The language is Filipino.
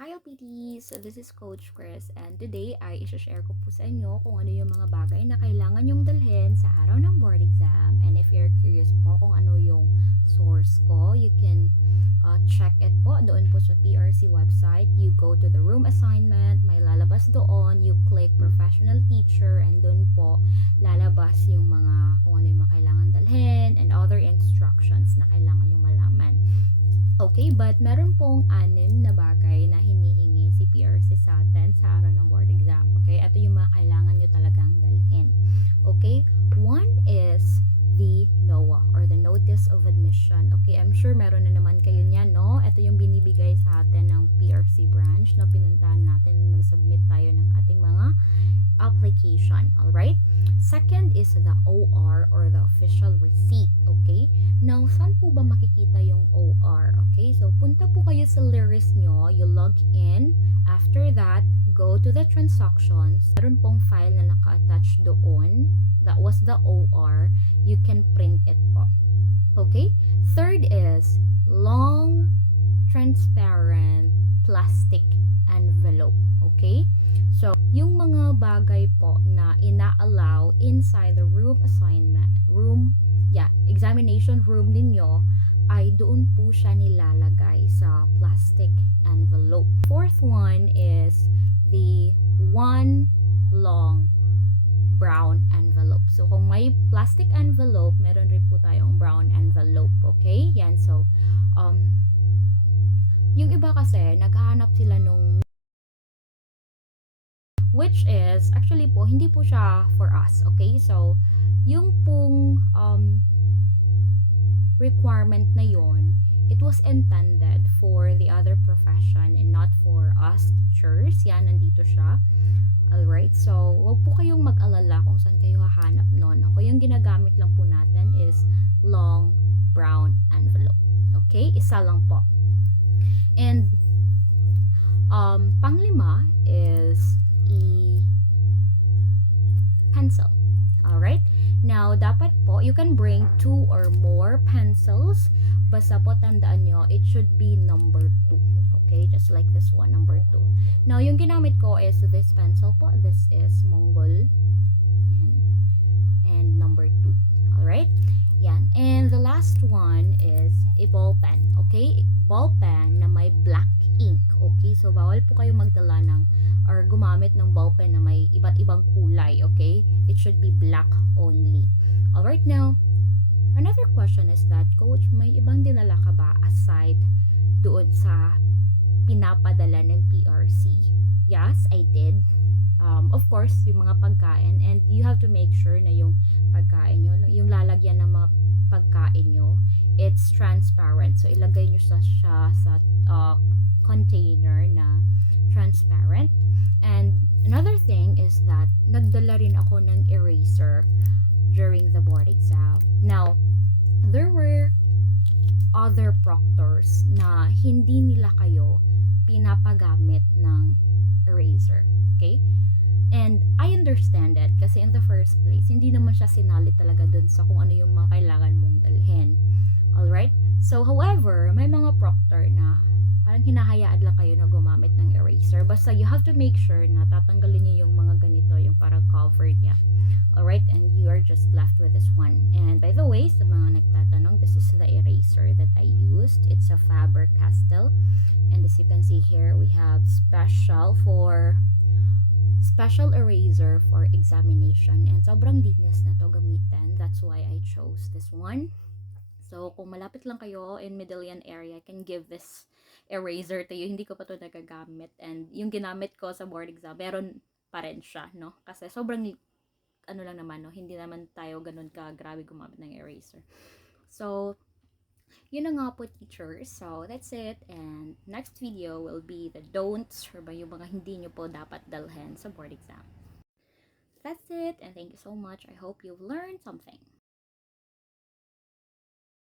Hi LPTs! This is Coach Chris and today ay isa-share ko po sa inyo kung ano yung mga bagay na kailangan yung dalhin sa araw ng board exam. And if you're curious po kung ano yung source ko, you can check it po doon po sa PRC website. You go to the room assignment, may lalabas doon, you click professional teacher and doon po lalabas yung mga kung ano yung mga kailangan dalhin and other instructions na kailangan yung malaman. Okay, but meron pong 6 na bagay na hinihingi si PRC sa atin sa araw ng board exam. Okay, ito yung mga kailangan nyo talagang dalhin. Okay, one is the NOA or the Notice of Admission. Okay, I'm sure meron na naman kayo niyan, no? Ito yung binibigay sa atin ng PRC branch na pinuntahan natin na nag-submit tayo ng ating mga application. Alright? Second is the OR or the official receipt. Okay? Now, saan po ba makikita yung OR? Okay? So, punta po kayo sa Lyris nyo. You log in. After that, go to the transactions. Meron pong file na naka-attach doon. That was the OR. You can print it po. Okay? Third is long, transparent, plastic envelope. Okay? So, yung mga bagay po na ina-allow inside the examination room ninyo ay doon po siya nilalagay sa plastic envelope. Fourth one is the one long brown envelope. So, kung may plastic envelope, meron rin po tayong brown envelope. Okay? Yan. So, yung iba kasi, naghahanap sila nung which is, actually po, hindi po siya for us. Okay? So, yung pong requirement na yon, it was intended for the other profession and not for us teachers. Yan, nandito siya. Alright, so wag po kayong mag-alala kung saan kayo hahanap nun. Okay, yung ginagamit lang po natin is long brown envelope. Okay, isa lang po. And panglima is pencil. Alright, now dapat po, you can bring 2 or more pencils. Basta po tandaan nyo, it should be number 2. Okay, just like this one, number 2. Now, yung ginamit ko is this pencil po. This is Mongol. Yan. And number 2. Alright? Yan. And the last one is a ball pen. Okay? Ball pen na may black ink. Okay? So, bawal po kayo magdala ng or gumamit ng ball pen na may iba't ibang kulay. Okay? It should be black only. Alright, now, another question is that, Coach, may ibang dinala ka ba aside doon sa pinapadala ng PRC? Yes, I did. Of course, yung mga pagkain, and you have to make sure na yung pagkain nyo, yung lalagyan ng mga pagkain nyo, it's transparent. So, ilagay nyo siya sa container na transparent. And another thing is that nagdala rin ako ng eraser during the board exam. Now, there were other proctors na hindi nila kayo pinapagamit ng eraser. Okay? And I understand it kasi in the first place, hindi naman siya sinali talaga dun sa kung ano yung mga kailangan mong dalhin. Alright? So, however, may mga proctor na parang hinahayaan lang kayo na gumamit ng eraser. Basta you have to make sure na tatanggalin niyo yung mga ganito, yung parang cover niya. Alright? And you are just left with this one. And by the way, sa mga nagtatanong, this is the eraser that I used. It's a Faber-Castell. And as you can see here, we have special eraser for examination. And sobrang linis na to gamitin. That's why I chose this one. So, kung malapit lang kayo in Medellin area, I can give this eraser to you. Hindi ko pa to nagagamit. And yung ginamit ko sa board exam, meron pa rin siya, no? Kasi sobrang, ano lang naman, no? Hindi naman tayo ganun ka grabe gumamit ng eraser. So, yun na nga po, teachers. So, that's it. And next video will be the don'ts or ba yung mga hindi nyo po dapat dalhin sa board exam. That's it. And thank you so much. I hope you've learned something.